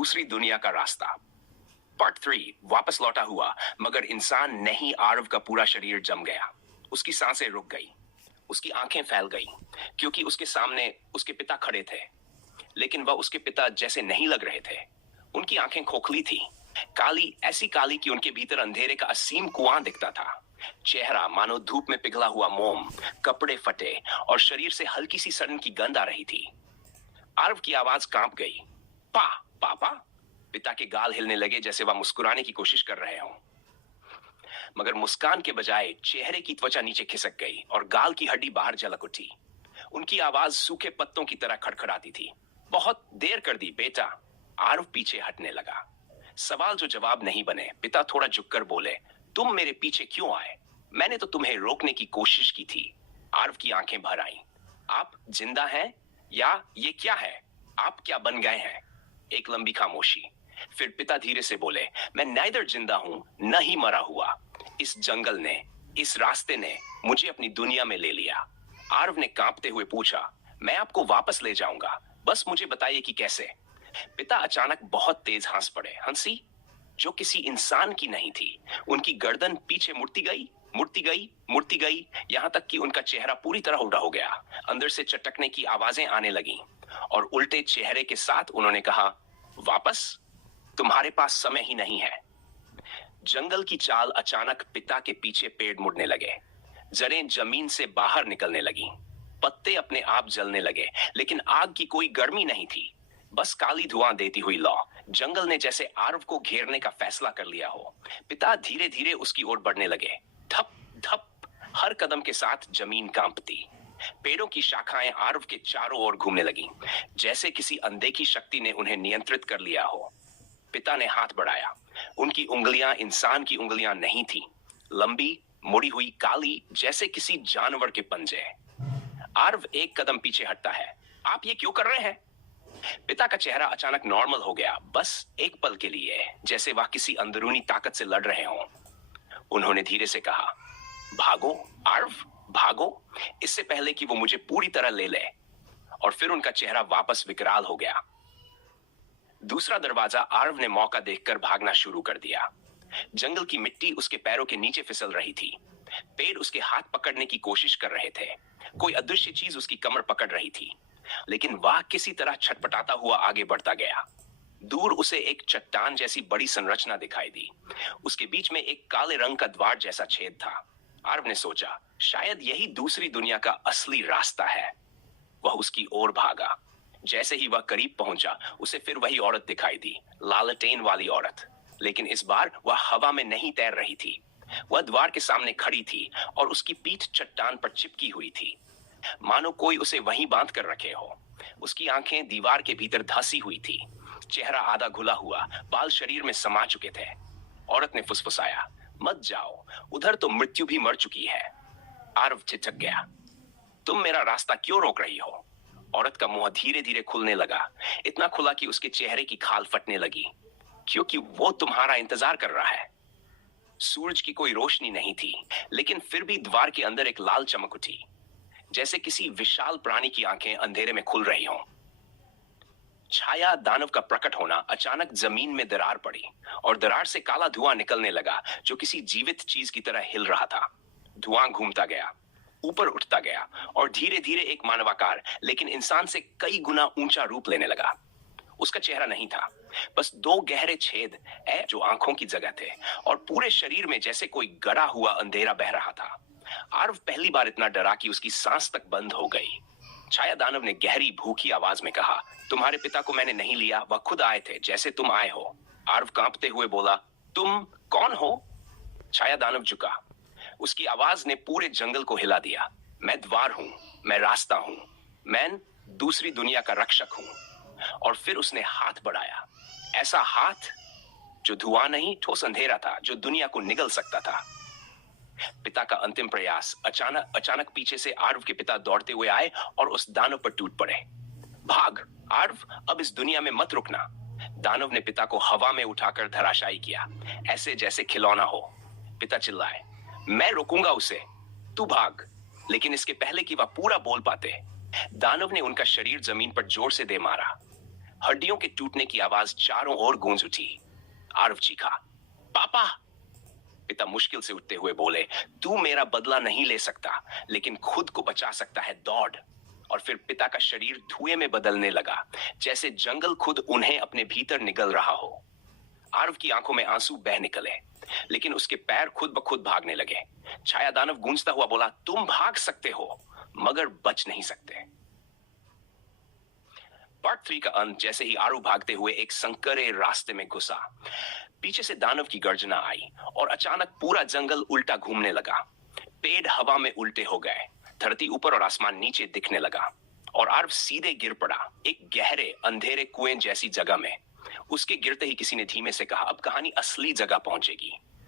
दूसरी दुनिया का रास्ता। पार्ट 3 वापस लौटा हुआ, मगर इंसान नहीं। आरव का पूरा शरीर जम गया, उसकी सांसें रुक गई, उसकी आंखें फैल गई, क्योंकि उसके सामने उसके पिता खड़े थे। लेकिन वह उसके पिता जैसे नहीं लग रहे थे। उनकी आंखें खोखली थी, काली, ऐसी काली कि उनके भीतर अंधेरे का असीम कुआं दिखता था। चेहरा मानो धूप में पिघला हुआ मोम, कपड़े फटे और शरीर से हल्की सी सड़न की गंध आ रही थी। आरव की आवाज कांप गई। पापा। पिता के गाल हिलने लगे, जैसे वह मुस्कुराने की कोशिश कर रहे हों, मगर मुस्कान के बजाय चेहरे की त्वचा नीचे खिसक गई और गाल की हड्डी बाहर झलक उठी। उनकी आवाज सूखे पत्तों की तरह खड़खड़ाती थी। बहुत देर कर दी बेटा। आरव पीछे हटने लगा। सवाल जो जवाब नहीं बने। पिता थोड़ा झुककर बोले, तुम मेरे पीछे क्यों आए? मैंने तो तुम्हें रोकने की कोशिश की थी। आरव की आंखें भर आईं। आप जिंदा हैं या ये क्या है? आप क्या बन गए हैं? एक लंबी खामोशी। फिर पिता धीरे से बोले, मैं नाइदर जिंदा हूं न ही मरा हुआ। इस जंगल ने, इस रास्ते ने मुझे अपनी दुनिया में ले लिया। आरव ने कांपते हुए पूछा, मैं आपको वापस ले जाऊंगा, बस मुझे बताइए कि कैसे। पिता अचानक बहुत तेज हंस पड़े। हंसी जो किसी इंसान की नहीं थी। उनकी गर्दन पीछे मुड़ती गई, मुड़ती गई, मुड़ती गई, यहां तक कि उनका चेहरा पूरी तरह उल्टा हो गया। अंदर से चटकने की आवाजें आने लगीं और उल्टे चेहरे के साथ उन्होंने कहा, वापस? तुम्हारे पास समय ही नहीं है। जंगल की चाल अचानक पिता के पीछे पेड़ मुड़ने लगे। जड़ें जमीन से बाहर निकलने लगी, पत्ते अपने आप जलने लगे, लेकिन आग की कोई गर्मी नहीं थी, बस काली धुआं देती हुई लौ। जंगल ने जैसे आरव को घेरने का फैसला कर लिया हो। पिता धीरे धीरे उसकी ओर बढ़ने लगे। धप धप, हर कदम के साथ जमीन कांपती। पेड़ों की शाखाएं आरव के चारों ओर घूमने लगीं, जैसे किसी अनदेखी शक्ति ने उन्हें नियंत्रित कर लिया हो। पिता ने हाथ बढ़ाया। उनकी उंगलियां इंसान की उंगलियां नहीं थी, लंबी, मुड़ी हुई, काली, जैसे किसी जानवर के पंजे। आरव एक कदम पीछे हटता है। आप ये क्यों कर रहे हैं? पिता का चेहरा अचानक नॉर्मल हो गया, बस एक पल के लिए, जैसे वह किसी अंदरूनी ताकत से लड़ रहे हों। उन्होंने धीरे से कहा, भागो आरव, भागो, इससे पहले कि वो मुझे पूरी तरह ले ले। और फिर उनका चेहरा वापस विकराल हो गया। दूसरा दरवाजा। आरव ने मौका देखकर भागना शुरू कर दिया। जंगल की मिट्टी उसके पैरों के नीचे फिसल रही थी। पेड़ उसके हाथ पकड़ने की कोशिश कर रहे थे। कोई अदृश्य चीज उसकी कमर पकड़ रही थी, लेकिन वह किसी तरह छटपटाता हुआ आगे बढ़ता गया। दूर उसे एक चट्टान जैसी बड़ी संरचना दिखाई दी। उसके बीच में एक काले रंग का द्वार जैसा छेद था। आरव ने सोचा, शायद यही दूसरी दुनिया का असली रास्ता है। वह उसकी ओर भागा। जैसे ही वह करीब पहुंचा, उसे फिर वही औरत दिखाई दी, लालटेन वाली औरत। लेकिन इस बार वह हवा में नहीं तैर रही थी। वह द्वार के सामने खड़ी थी और उसकी पीठ चट्टान पर चिपकी हुई थी, मानो कोई उसे वहीं बांध कर रखे हो। उसकी आंखें दीवार के भीतर धंसी हुई थी, चेहरा आधा घुला हुआ, बाल शरीर में समा चुके थे। औरत ने फुसफुसाया, मत जाओ, उधर तो मृत्यु भी मर चुकी है। आरव ठिठक गया, तुम मेरा रास्ता क्यों रोक रही हो? औरत का मुंह धीरे धीरे खुलने लगा, इतना खुला कि उसके चेहरे की खाल फटने लगी, क्योंकि वो तुम्हारा इंतजार कर रहा है। सूरज की कोई रोशनी नहीं थी, लेकिन फिर भी द्वार के अंदर एक लाल चमक उठी, जैसे किसी विशाल प्राणी की आंखें अंधेरे में खुल रही हों। छाया दानव का प्रकट होना। अचानक जमीन में दरार पड़ी और दरार से काला धुआं निकलने लगा, जो किसी जीवित चीज की तरह हिल रहा था। धुआं घूमता गया, ऊपर उठता गया और धीरे धीरे एक मानवाकार, लेकिन इंसान से कई गुना ऊंचा रूप लेने लगा। उसका चेहरा नहीं था, बस दो गहरे छेद जो आंखों की जगह थे, और पूरे शरीर में जैसे कोई गड़ा हुआ अंधेरा बह रहा था। आरव पहली बार इतना डरा कि उसकी सांस तक बंद हो गई। छाया दानव ने गहरी भूखी आवाज में कहा, तुम्हारे पिता को मैंने नहीं लिया, वह खुद आए थे जैसे तुम आए हो। आरव कांपते हुए बोला, तुम कौन हो? छाया दानव झुका। उसकी आवाज ने पूरे जंगल को हिला दिया, मैं द्वार हूं, मैं रास्ता हूं, मैं दूसरी दुनिया का रक्षक हूं। और फिर उसने हाथ बढ़ाया, ऐसा हाथ जो धुआं नहीं, ठोस अंधेरा था, जो दुनिया को निगल सकता था। पिता का अंतिम प्रयास। अचानक पीछे से आरव के पिता दौड़ते हुए आए और उस दानव पर टूट पड़े। भाग आरव, अब इस दुनिया में मत रुकना। दानव ने पिता को हवा में उठाकर धराशायी किया, ऐसे जैसे खिलौना हो। पिता चिल्लाए, मैं रोकूंगा उसे, तू भाग। लेकिन इसके पहले कि वह पूरा बोल पाते, दानव ने उनका शरीर जमीन पर जोर से दे मारा। हड्डियों के टूटने की आवाज चारों ओर गूंज उठी। आरव चीखा, पापा। पिता मुश्किल से उठते हुए बोले, तू मेरा बदला नहीं ले सकता, लेकिन खुद को बचा सकता है, दौड़। और फिर पिता का शरीर धुएं में बदलने लगा, जैसे जंगल खुद उन्हें अपने भीतर निगल रहा हो। आरव की आंखों में आंसू बह निकले, लेकिन उसके पैर खुद ब खुद भागने लगे। छाया दानव गूंजता हुआ बोला, तुम भाग सकते हो, मगर बच नहीं सकते। पार्ट 3 का अंत जैसे ही आरव भागते हुए एक संकरे रास्ते में घुसा, पीछे से दानव की गर्जना आई और अचानक पूरा जंगल उल्टा घूमने लगा। पेड़ हवा में उल्टे हो गए, धरती ऊपर और आसमान नीचे दिखने लगा, और आरव सीधे गिर पड़ा एक गहरे अंधेरे कुएं जैसी जगह में। उसके गिरते ही किसी ने धीमे से कहा, अब कहानी असली जगह पहुंचेगी।